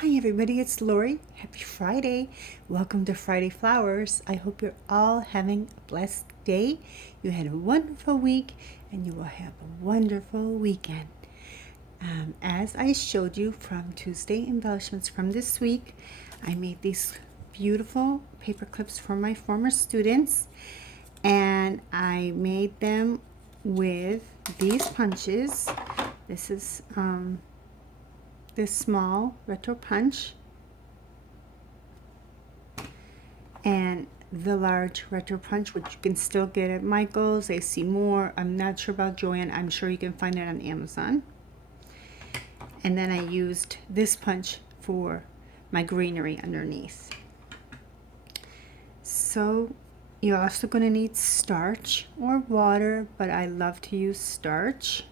Hi everybody, it's Lori. Happy Friday. Welcome to Friday Flowers. I hope you're all having a blessed day. You had a wonderful week and you will have a wonderful weekend. As I showed you from Tuesday embellishments from this week, I made these beautiful paper clips for my former students, and I made them with these punches. This is this small retro punch and the large retro punch, which you can still get at Michael's, AC Moore. I'm not sure about Joann. I'm sure you can find it on Amazon. And then I used this punch for my greenery underneath. So you're also going to need starch or water, but I love to use starch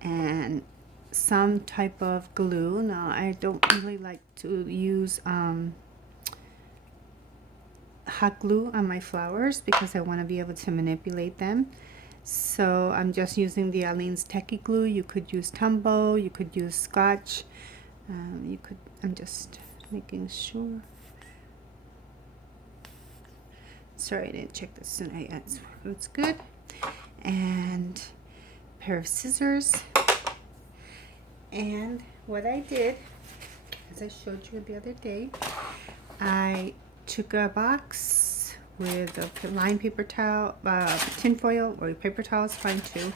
and some type of glue. Now I don't really like to use hot glue on my flowers because I want to be able to manipulate them. So I'm just using the Aleene's Techie glue. You could use Tumbo, you could use Scotch, I'm just making sure. Sorry, I didn't check this soon. It's good. And a pair of scissors. And what I did, as I showed you the other day, I took a box with a lined paper towel, tin foil, or paper towel is fine too,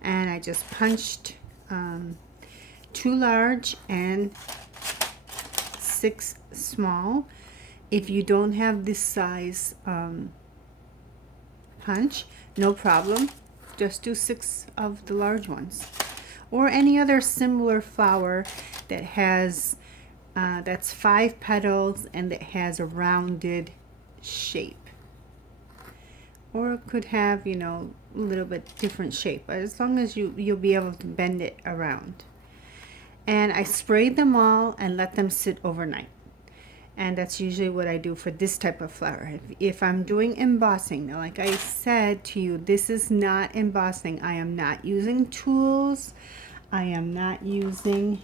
and I just punched 2 large and 6 small. If you don't have this size punch, no problem, just do 6 of the large ones, or any other similar flower that has that's 5 petals and that has a rounded shape, or it could have, you know, a little bit different shape, but as long as you'll be able to bend it around. And I sprayed them all and let them sit overnight, and that's usually what I do for this type of flower. If I'm doing embossing, now like I said to you, this is not embossing. I am not using tools. I am not using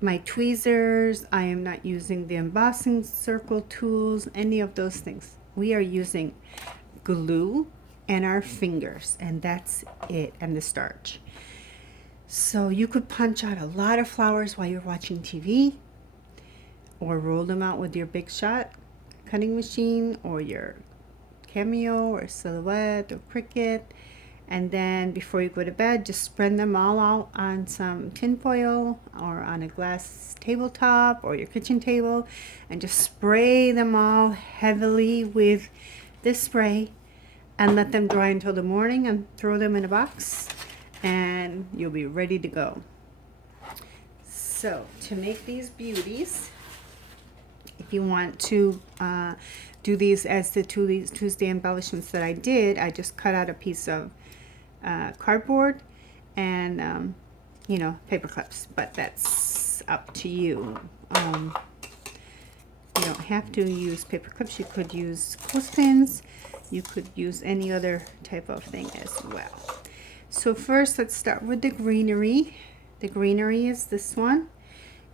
my tweezers. I am not using the embossing circle tools, any of those things. We are using glue and our fingers, and that's it, and the starch. So you could punch out a lot of flowers while you're watching TV, or roll them out with your Big Shot cutting machine, or your Cameo or Silhouette or Cricut. And then before you go to bed, just spread them all out on some tin foil or on a glass tabletop or your kitchen table, and just spray them all heavily with this spray and let them dry until the morning, and throw them in a box and you'll be ready to go. So to make these beauties, if you want to do these as the Tuesday embellishments that I did, I just cut out a piece of cardboard and you know, paper clips, but that's up to you. You don't have to use paper clips. You could use clothespins. You could use any other type of thing as well. So first, let's start with the greenery. The greenery is this one.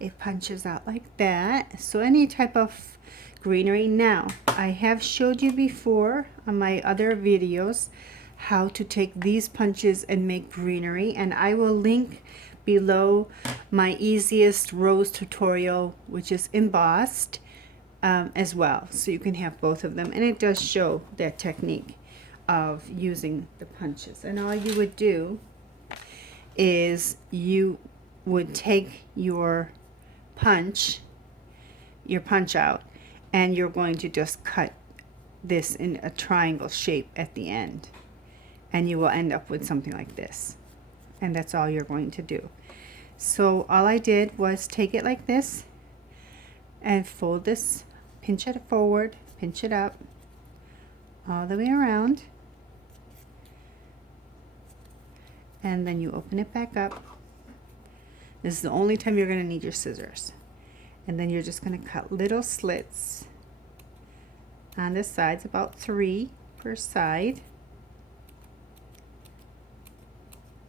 It punches out like that. So any type of greenery. Now, I have showed you before on my other videos how to take these punches and make greenery, and I will link below my easiest rose tutorial, which is embossed, as well, so you can have both of them, and it does show that technique of using the punches. And all you would do is you would take your punch out, and you're going to just cut this in a triangle shape at the end, and you will end up with something like this, and that's all you're going to do. So all I did was take it like this and fold this, pinch it forward, pinch it up all the way around, and then you open it back up. This is the only time you're going to need your scissors. And then you're just going to cut little slits on the sides, about 3 per side.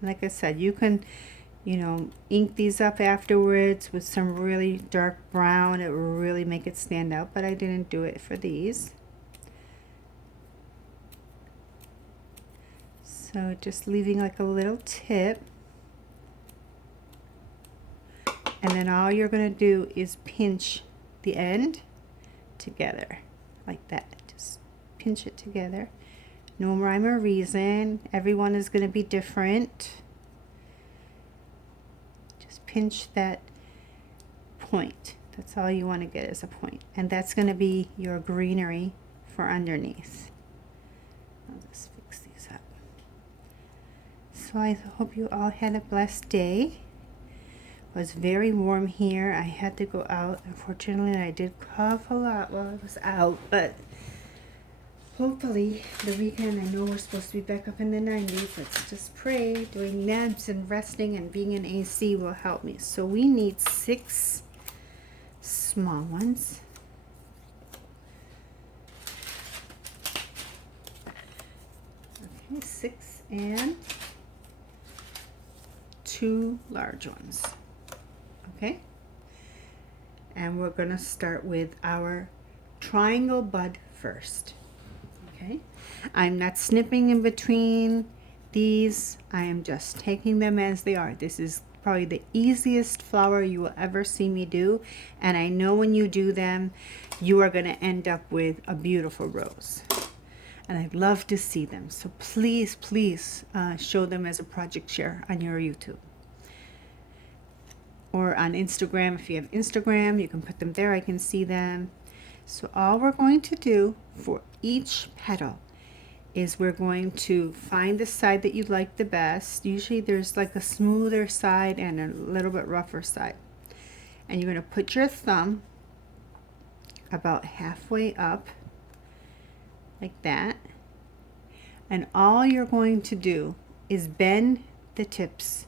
Like I said, you can you know, ink these up afterwards with some really dark brown. It will really make it stand out, but I didn't do it for these. So just leaving like a little tip. And then all you're going to do is pinch the end together like that. Just pinch it together. No rhyme or reason. Everyone is going to be different. Just pinch that point. That's all you want to get is a point. And that's going to be your greenery for underneath. I'll just fix these up. So I hope you all had a blessed day. It was very warm here. I had to go out. Unfortunately, I did cough a lot while I was out, but hopefully the weekend, I know we're supposed to be back up in the 90s. Let's just pray. Doing naps and resting and being in AC will help me. So we need 6 small ones. Okay, 6 and 2 large ones. Okay, and we're going to start with our triangle bud first. Okay, I'm not snipping in between these. I am just taking them as they are. This is probably the easiest flower you will ever see me do, and I know when you do them you are going to end up with a beautiful rose, and I'd love to see them. So please show them as a project share on your YouTube or on Instagram. If you have Instagram, you can put them there. I can see them. So all we're going to do for each petal is we're going to find the side that you like the best. Usually there's like a smoother side and a little bit rougher side. And you're going to put your thumb about halfway up like that. And all you're going to do is bend the tips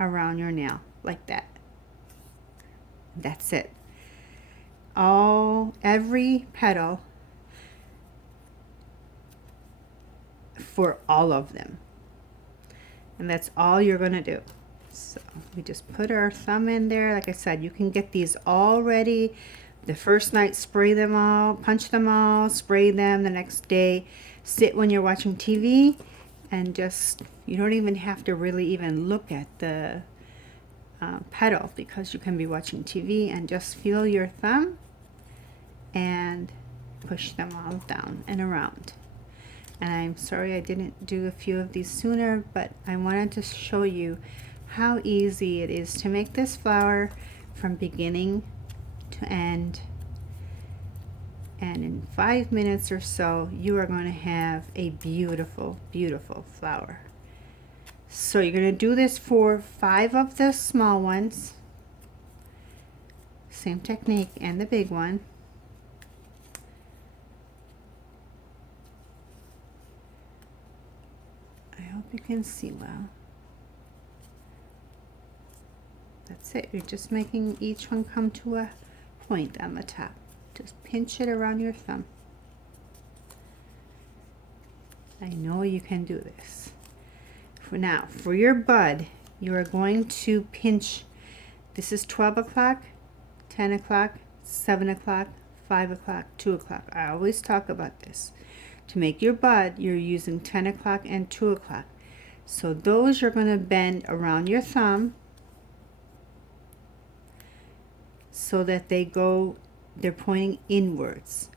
around your nail like that. That's it. Every petal for all of them. And that's all you're going to do. So we just put our thumb in there. Like I said, you can get these all ready. The first night, spray them all, punch them all, spray them. The next day, sit when you're watching TV and just, you don't even have to really even look at the petal, because you can be watching TV and just feel your thumb and push them all down and around. And I'm sorry I didn't do a few of these sooner, but I wanted to show you how easy it is to make this flower from beginning to end. And in 5 minutes or so, you are going to have a beautiful, beautiful flower. So you're going to do this for 5 of the small ones. Same technique, and the big one. I hope you can see well. That's it. You're just making each one come to a point on the top. Just pinch it around your thumb. I know you can do this. Now, for your bud, you are going to pinch. This is 12 o'clock, 10 o'clock, 7 o'clock, 5 o'clock, 2 o'clock. I always talk about this. To make your bud, you're using 10 o'clock and 2 o'clock. So those you're going to bend around your thumb so that they're pointing inwards.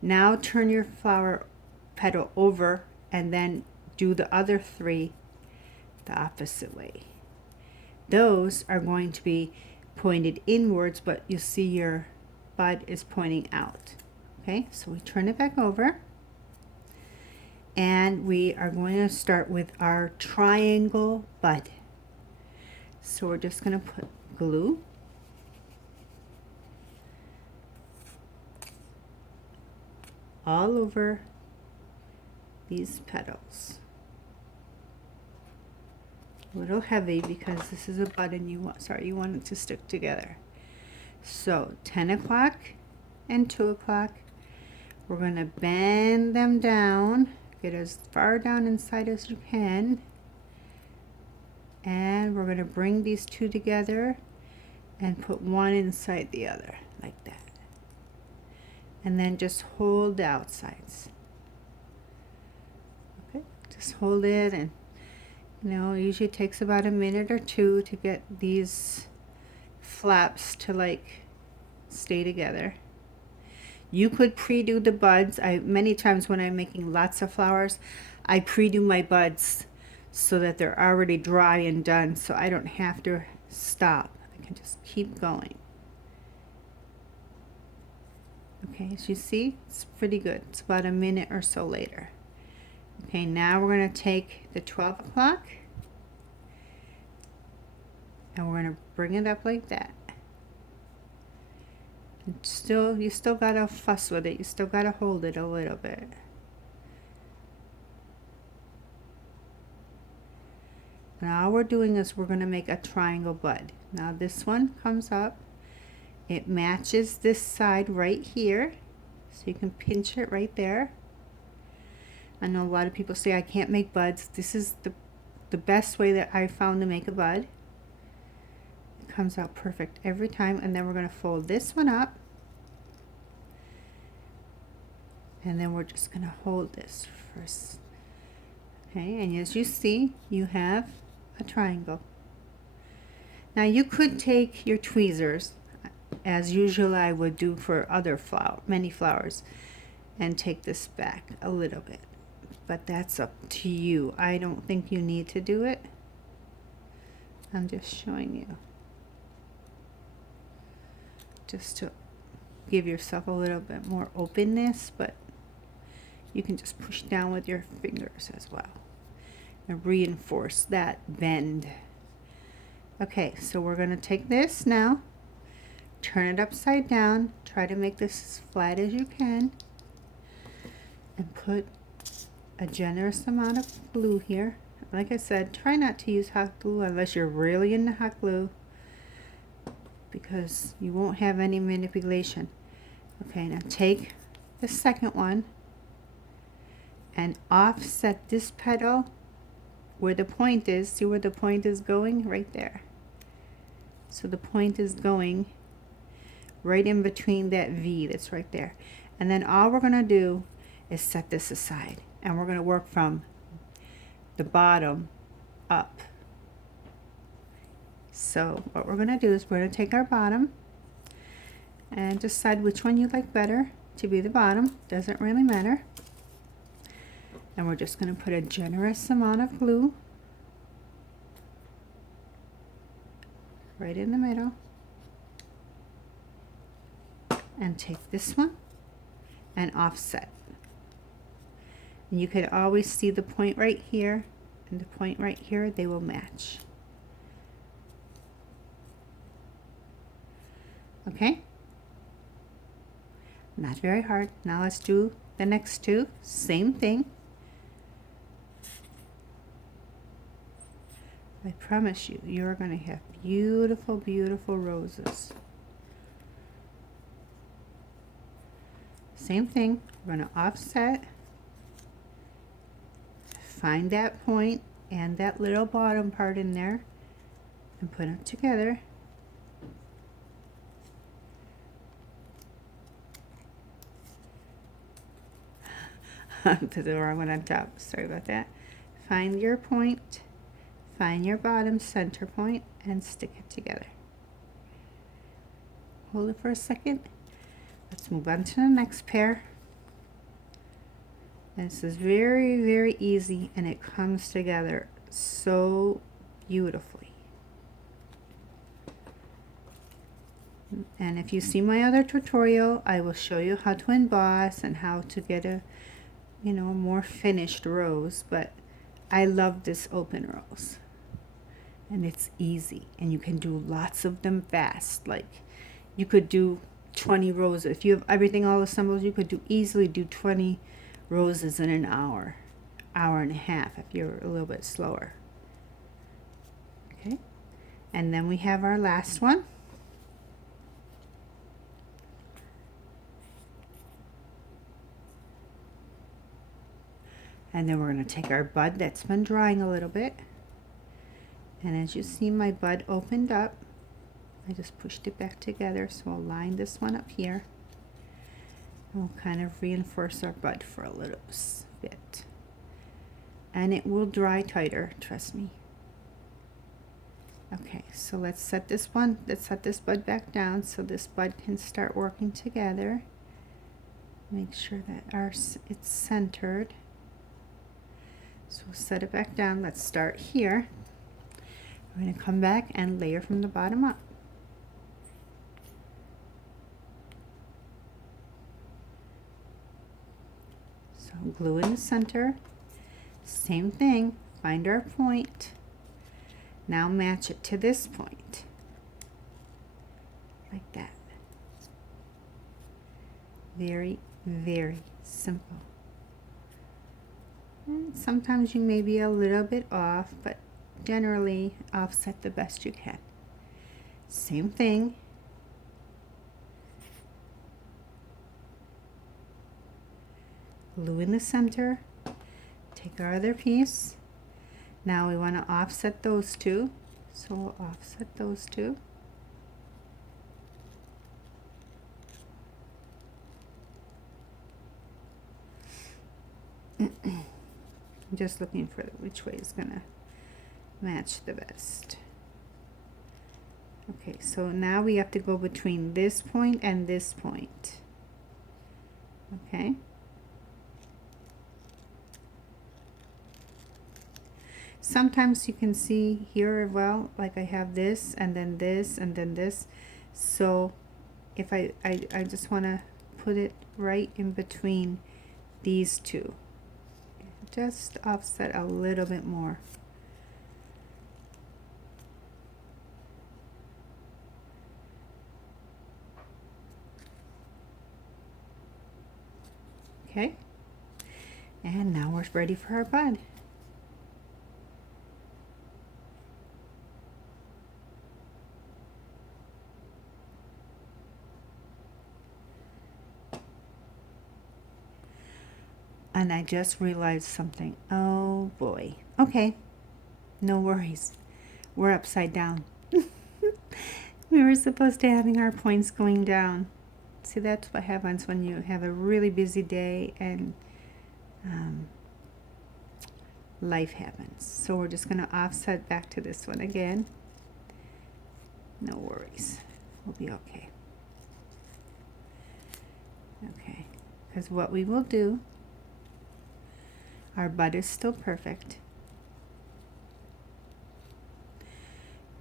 Now turn your flower petal over and then do the other 3 the opposite way. Those are going to be pointed inwards, but you see your bud is pointing out. Okay, so we turn it back over, and we are going to start with our triangle bud. So we're just going to put glue all over these petals. A little heavy because this is a bud and you want it to stick together. So 10 o'clock and 2 o'clock, we're going to bend them down, get as far down inside as you can, And we're going to bring these two together and put one inside the other like that. And then just hold the outsides. Okay, just hold it, and you know, it usually takes about a minute or two to get these flaps to like stay together. You could pre-do the buds. Many times when I'm making lots of flowers, I pre-do my buds so that they're already dry and done, so I don't have to stop. I can just keep going. Okay, as you see, it's pretty good. It's about a minute or so later. Okay, now we're going to take the 12 o'clock and we're going to bring it up like that. And still, you still got to fuss with it. You still got to hold it a little bit. Now all we're doing is we're going to make a triangle bud. Now this one comes up. It matches this side right here. So you can pinch it right there. I know a lot of people say I can't make buds. This is the best way that I found to make a bud. It comes out perfect every time. And then we're going to fold this one up. And then we're just going to hold this first. Okay, and as you see, you have a triangle. Now you could take your tweezers, as usual I would do for other many flowers, and take this back a little bit. But that's up to you. I don't think you need to do it. I'm just showing you. Just to give yourself a little bit more openness, but you can just push down with your fingers as well and reinforce that bend. Okay, so we're going to take this now, turn it upside down, try to make this as flat as you can, and put a generous amount of glue here. Like I said, try not to use hot glue unless you're really into hot glue, because you won't have any manipulation. Okay, now take the second one and offset this petal where the point is. See where the point is going? Right there. So the point is going right in between that V that's right there. And then all we're going to do is set this aside. And we're going to work from the bottom up. So what we're going to do is we're going to take our bottom and decide which one you like better to be the bottom. Doesn't really matter. And we're just going to put a generous amount of glue right in the middle. And take this one and offset. And you can always see the point right here and the point right here. They will match. Okay? Not very hard. Now let's do the next two. Same thing. I promise you, you're going to have beautiful, beautiful roses. Same thing. We're going to offset. Find that point and that little bottom part in there and put them together. To the wrong one on top. Sorry about that. Find your point. Find your bottom center point and stick it together. Hold it for a second. Let's move on to the next pair. This is very, very easy and it comes together so beautifully. And if you see my other tutorial, I will show you how to emboss and how to get a, you know, more finished rose. But I love this open rose. And it's easy, and you can do lots of them fast. Like you could do 20 roses. If you have everything all assembled, you could easily do 20 roses in an hour, hour and a half if you're a little bit slower. Okay, and then we have our last one. And then we're going to take our bud that's been drying a little bit, And as you see, my bud opened up. I just pushed it back together, so I'll line this one up here. And we'll kind of reinforce our bud for a little bit. And it will dry tighter, trust me. Okay, so let's set this bud back down so this bud can start working together. Make sure that it's centered. So we'll set it back down. Let's start here. We're going to come back and layer from the bottom up. So glue in the center. Same thing, find our point. Now match it to this point. Like that. Very, very simple. And sometimes you may be a little bit off, but generally offset the best you can. Same thing. Glue in the center. Take our other piece. Now we want to offset those two. So we'll offset those two. I'm just looking for which way is going to match the best. Okay, so now we have to go between this point and this point. Okay. Sometimes you can see here, well, like I have this and then this and then this. So if I just want to put it right in between these two. Just offset a little bit more. Okay. And now we're ready for our bud. And I just realized something. Oh boy. Okay. No worries. We're upside down. We were supposed to having our points going down. See, that's what happens when you have a really busy day and life happens. So we're just going to offset back to this one again. No worries. We'll be okay. Okay. Because what we will do, our bud is still perfect.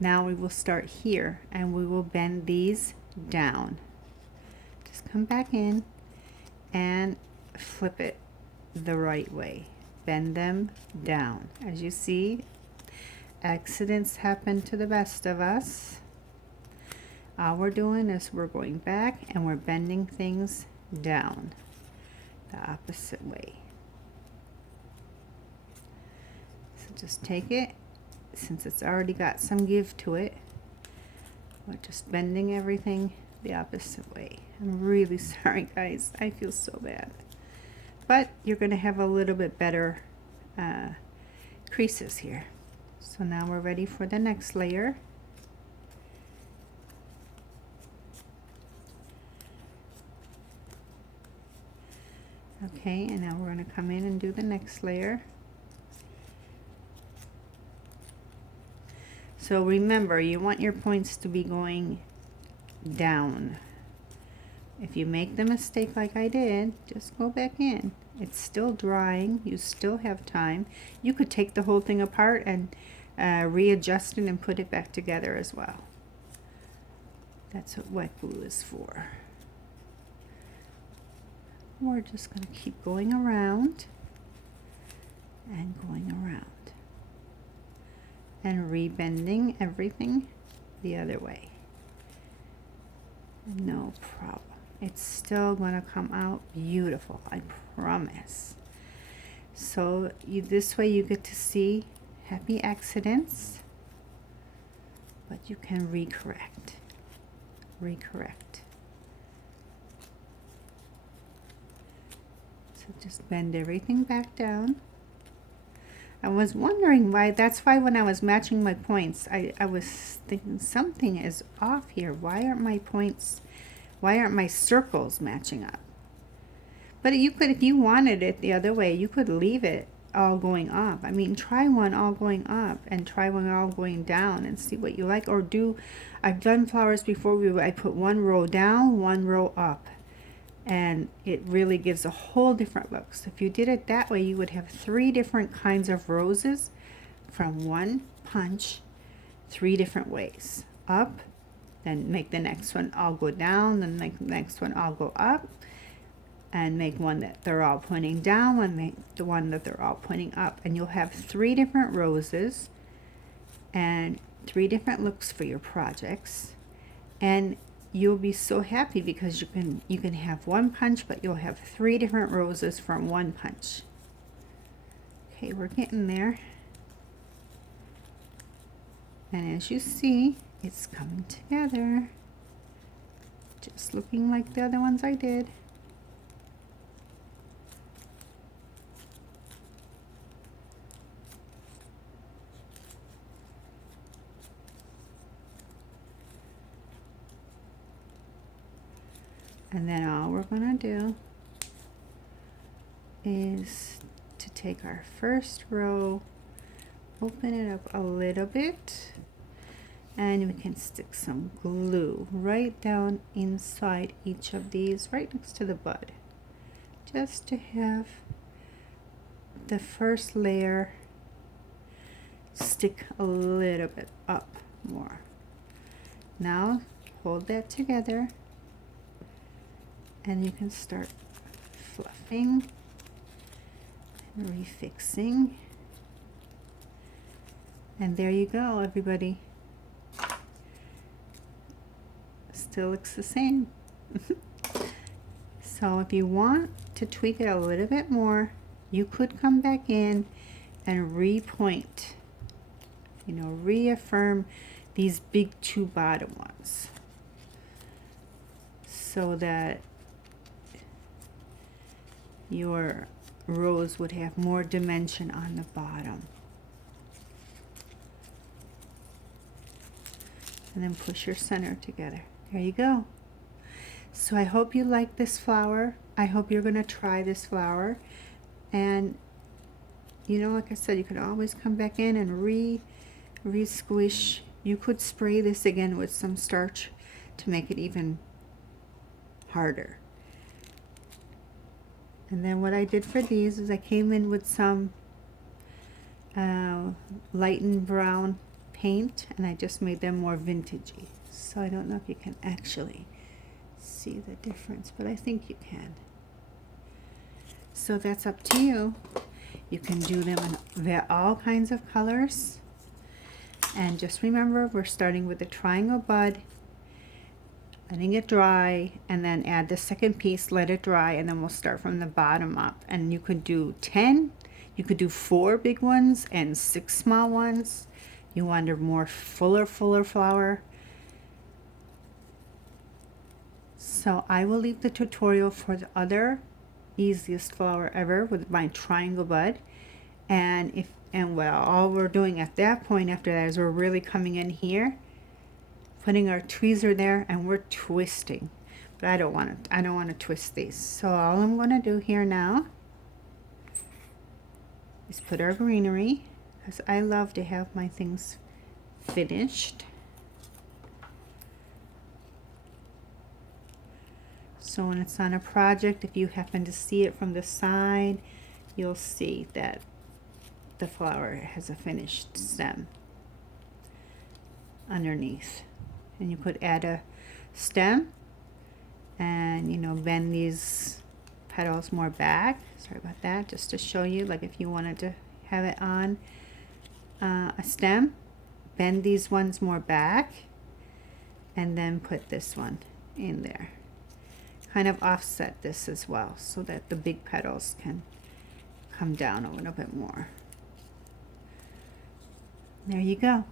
Now we will start here and we will bend these down. Just come back in and flip it the right way. Bend them down. As you see, accidents happen to the best of us. All we're doing is we're going back and we're bending things down the opposite way. Just take it, since it's already got some give to it, we're just bending everything the opposite way. I'm really sorry, guys. I feel so bad. But you're going to have a little bit better creases here. So now we're ready for the next layer. Okay, and now we're going to come in and do the next layer. So remember, you want your points to be going down. If you make the mistake like I did, just go back in. It's still drying. You still have time. You could take the whole thing apart and readjust it and put it back together as well. That's what wet glue is for. We're just going to keep going around and going around. And rebending everything the other way. No problem. It's still going to come out beautiful, I promise. So this way you get to see happy accidents, but you can recorrect. So just bend everything back down. I was wondering why. That's why when I was matching my points, I was thinking something is off here. Why aren't my points, why aren't my circles matching up? But you could, if you wanted it the other way, you could leave it all going up. I mean, try one all going up and try one all going down and see what you like. Or do, I've done flowers before where I put one row down, one row up. And it really gives a whole different look. So if you did it that way, you would have 3 different kinds of roses from one punch, 3 different ways. Up, then make the next one all go down, then make the next one all go up, and make one that they're all pointing down, and make the one that they're all pointing up. And you'll have 3 different roses and 3 different looks for your projects. And you'll be so happy because you can have one punch, but you'll have 3 different roses from one punch. Okay, we're getting there. And as you see, it's coming together. Just looking like the other ones I did. And then all we're going to do is to take our first row, open it up a little bit, and we can stick some glue right down inside each of these, right next to the bud, just to have the first layer stick a little bit up more. Now hold that together, and you can start fluffing and refixing. And there you go, everybody. Still looks the same. So if you want to tweak it a little bit more, you could come back in and repoint, you know, reaffirm these big 2 bottom ones so that your rose would have more dimension on the bottom. And then push your center together. There you go. So I hope you like this flower. I hope you're going to try this flower. And you know, like I said, you can always come back in and re-squish. You could spray this again with some starch to make it even harder. And then what I did for these is I came in with some lightened brown paint, and I just made them more vintagey. So I don't know if you can actually see the difference, but I think you can. So that's up to you. You can do them in all kinds of colors. And just remember, we're starting with the triangle bud, letting it dry, and then add the second piece, let it dry, and then we'll start from the bottom up. And you could do 10, you could do 4 big ones and 6 small ones. You want a more fuller flower. So I will leave the tutorial for the other easiest flower ever with my triangle bud. And well, all we're doing at that point after that is we're really coming in here, putting our tweezer there, and we're twisting. But I don't want to twist these. So all I'm going to do here now is put our greenery, because I love to have my things finished. So when it's on a project, if you happen to see it from the side, you'll see that the flower has a finished stem underneath. And you could add a stem and, you know, bend these petals more back. Sorry about that, just to show you, like if you wanted to have it on a stem, bend these ones more back and then put this one in there. Kind of offset this as well so that the big petals can come down a little bit more. There you go.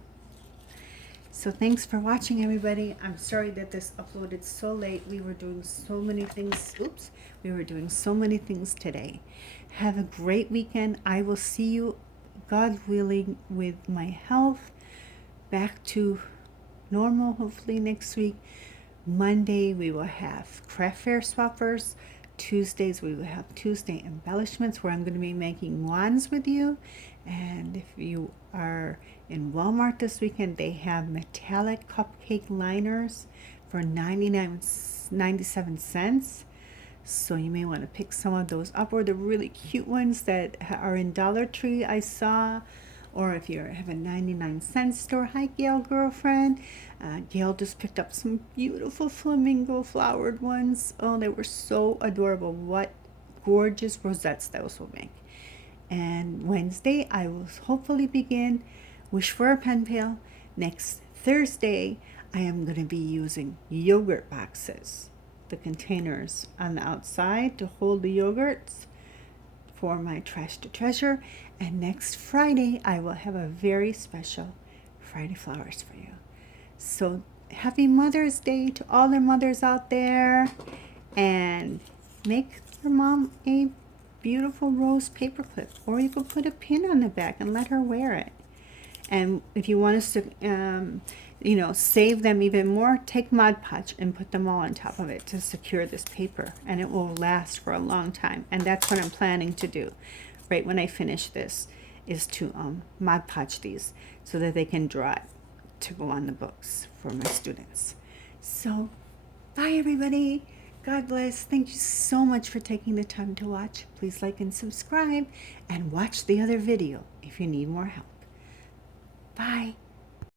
So thanks for watching, everybody. I'm sorry that this uploaded so late. We were doing so many things. Oops. We were doing so many things today. Have a great weekend. I will see you God willing, with my health back to normal, hopefully next week. Monday we will have craft fair swappers. Tuesdays we will have Tuesday embellishments, where I'm going to be making wands with you. And if you are in Walmart this weekend, they have metallic cupcake liners for 97 cents. So you may want to pick some of those up, or the really cute ones that are in Dollar Tree I saw. Or if you have a 99-cent store. Hi, Gail, girlfriend. Gail just picked up some beautiful flamingo flowered ones. Oh, they were so adorable. What gorgeous rosettes those will make. And Wednesday, I will hopefully begin Wish for a Pen Pal. Next Thursday, I am going to be using yogurt boxes, the containers on the outside to hold the yogurts for my Trash to Treasure. And next Friday, I will have a very special Friday Flowers for you. So happy Mother's Day to all the mothers out there. And make your mom a beautiful rose paperclip. Or you could put a pin on the back and let her wear it. And if you want us to, save them even more, take Mod Podge and put them all on top of it to secure this paper. And it will last for a long time. And that's what I'm planning to do right when I finish this, is to Mod Podge these so that they can draw it to go on the books for my students. So, bye everybody. God bless. Thank you so much for taking the time to watch. Please like and subscribe and watch the other video if you need more help. Bye.